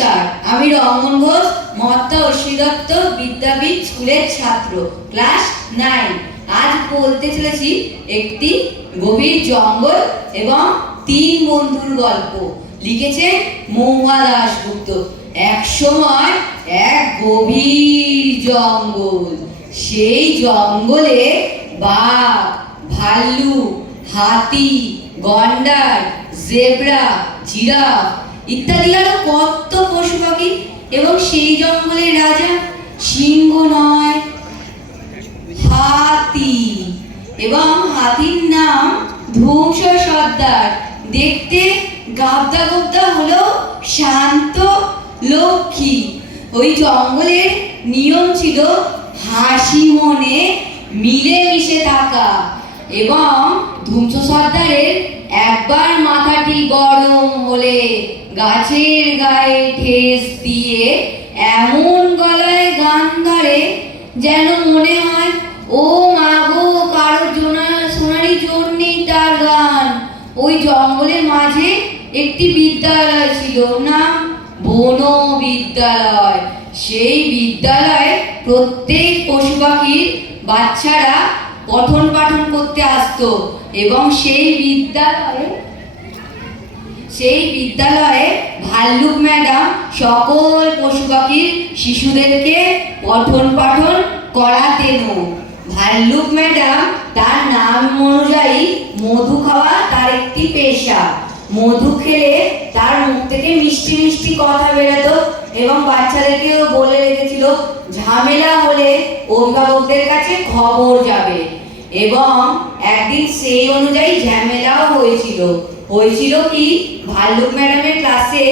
নমস্কার, আমি রমন ঘোষ, মহাত্মা অশ্বিনী দত্ত বিদ্যাপীঠ স্কুলের ছাত্র, ক্লাস 9। আজ বলতে চলেছি একটি গভীর জঙ্গল এবং 3 বন্ধুর গল্প। লিখেছেন মহুয়া দাশগুপ্ত। এক সময় এক গভীর জঙ্গল, সেই জঙ্গলে বাঘ, ভাল্লুক, হাতি, গন্ডার, জেব্রা, জিরাফ ইত্যাদি আরো কত পশু পাখি। এবং সেই জঙ্গলের রাজা সিংহ নয়, হাতি। এবং হাতির নাম ধ্বংস সর্দার। দেখতে গাবদা গাবদা হলো শান্ত, লক্ষ্মী। ওই জঙ্গলের নিয়ম ছিল হাসি মনে মিলেমিশে থাকা। এবং ধ্বংস সর্দারের একবার মাথাটি গরম হলে গাছের গায়ে ঠেস দিয়ে এমন গলায় গান ধরে যেন মনে হয় ও মাগো, কারোর শোনারই জোর নেই তার গান। ওই জঙ্গলের মাঝে একটি বিদ্যালয় ছিল, নাম বন বিদ্যালয়। সেই বিদ্যালয়ে প্রত্যেক পশু পাখির বাচ্চারা পঠন পাঠন করতে আসতো। এবং সেই বিদ্যালয়ে ভাল্লুক ম্যাডাম সকল পশু পাখির শিশুদেরকে পঠন পাঠন করাতেন। ভাল্লুক ম্যাডাম তার নাম অনুযায়ী মধু খাওয়া তার একটি পেশা। মধু খেলে তার মুখ থেকে মিষ্টি মিষ্টি কথা বেরোতো এবং বাচ্চাদেরকেও বলে রেখেছিল ঝামেলা হলে অভিভাবকদের কাছে খবর যাবে। এবং একদিন সেই অনুযায়ী ঝামেলাও হয়েছিল কি, ভাল্লুক ম্যাডামের ক্লাসে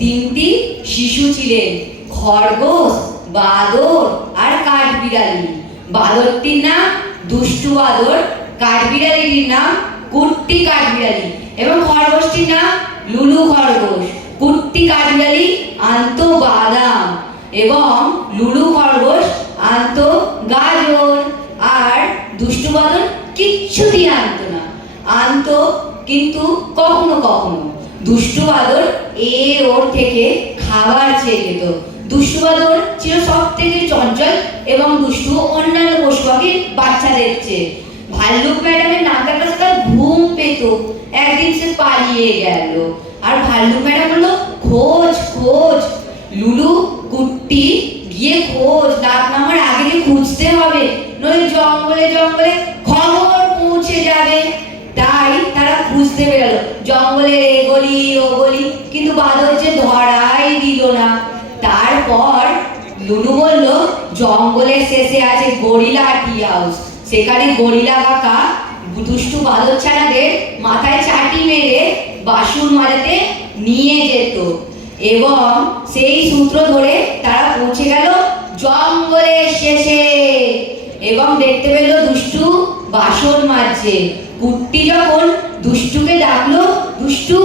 3টি শিশু ছিলেন, খরগোশ, বাদর আর কাঠবিড়ালি। বাদরটির নাম দুষ্টু বাদর, কাঠবিড়ালিটির নাম কুট্টি কাঠবিড়ালি এবং খরগোশটির নাম লুলু খরগোশ। কুট্টি কাঠবিড়ালি আনতো বাদাম এবং লুলু খরগোশ আনতো গাজর, আর দুষ্টু বাদর কিচ্ছুটি আনতো না। আনতো কিন্তু কখনো কখনো। দুষ্টু বাদর ওর থেকে খাবার চেয়ে যেত। দুষ্টু বাদর ছিল সব থেকে চঞ্চল এবং দুষ্টু অন্যান্য পশু পাখির বাচ্চাদের চেয়ে। ভাল্লুক ম্যাডামের নামটার কাছে তার ঘুম পেত। একদিন সে পালিয়ে গেল, আর ভাল্লুক ম্যাডাম বললো খোঁজ খোঁজ, লুলু কুট্টি গিয়ে খোঁজ, রাত নামার আগে যে খুঁজতে হবে, নইলে জঙ্গলে জঙ্গলে খবর পৌঁছে যাবে। তাই তারা খুঁজতে বেরোলো জঙ্গলে এ গলি ও গলি, কিন্তু বাদর যে ধরাই দিল না। তারপর লুলু বলল জঙ্গলের শেষে আছে গরিলা টি হাউস, সেখানে গরিলা কাকা দুষ্টু বাদর ছানাদের মাথায় চাটি মেরে বাসুর মারাতে নিয়ে যেত। এবং সেই সূত্র ধরে তারা পৌঁছে গেল জঙ্গলের শেষে এবং দেখতে পেল দুষ্টু বাসন মাজছে। কুট্টি যখন দুষ্টুকে ডাকলো, দুষ্টু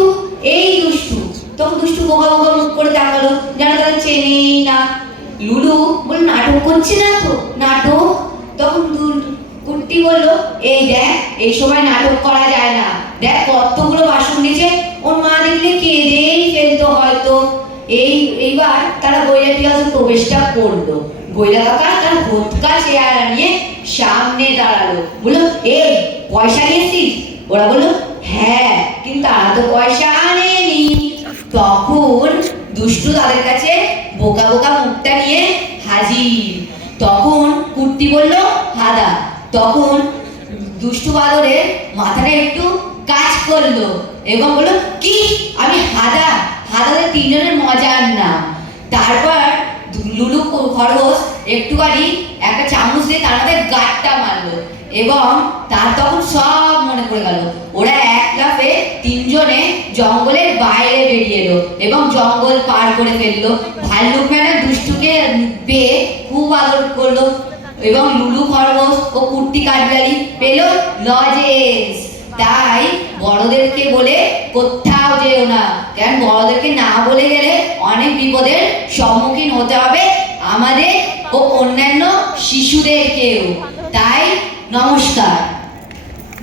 এই দুষ্টু, তখন দুষ্টু বোকা বোকা মুখ করে তাকালো, যেন তারা চেনেই না। লুলু বল নাটক করছে না তো, নাটক। তখন কুট্টি বলল এই দেখ, এই সময় নাটক করা যায় না, দেখ কতগুলো বাসন নিচে, ওর মা দেখলে কেঁদেই ফেলতো হয়তো। এইবার তারা গরিলা টি হাউসে প্রবেশটা করলো। গরিলা কাকা তার ভোটকা চেহারা নিয়ে সামনে দাঁড়ালো, বললো এই পয়সা নিয়েছিস? ওরা বললো হ্যাঁ, কিন্তু তারা তো পয়সা আনেনি। তখন দুষ্টু তাদের কাছে বোকা বোকা মুখটা নিয়ে হাজির। তখন কুট্টি বলল হাদা। তখন দুষ্টু বাদরের মাথাটা একটু কাজ করলো এবং বললো কি, আমি হাদা? হাদাদের 3 জনের মজার নাম। তারপর লুলু খরগোশ একটুখানি একটা চামচ দিয়ে তার মাথায় গাঁটটা মারলো এবং তার তখন সব মনে পড়ে গেল। ওরা এক লাফে 3 জনে জঙ্গলের বাইরে বেরিয়ে এলো এবং জঙ্গল পার করে ফেললো। ভাল্লুক ম্যাডাম দুষ্টুকে পেয়ে খুব আদর করলো এবং লুলু খরগোশ ও কুট্টি কাঠবিড়ালি পেল লজেন্স। তাই বড়দেরকে বলে কোথাও যেও না, কারণ বড়দেরকে না বলে গেলে অনেক বিপদের সম্মুখীন হতে হবে আমাদের ও অন্যান্য শিশুদেরকেও। তাই নমস্কার।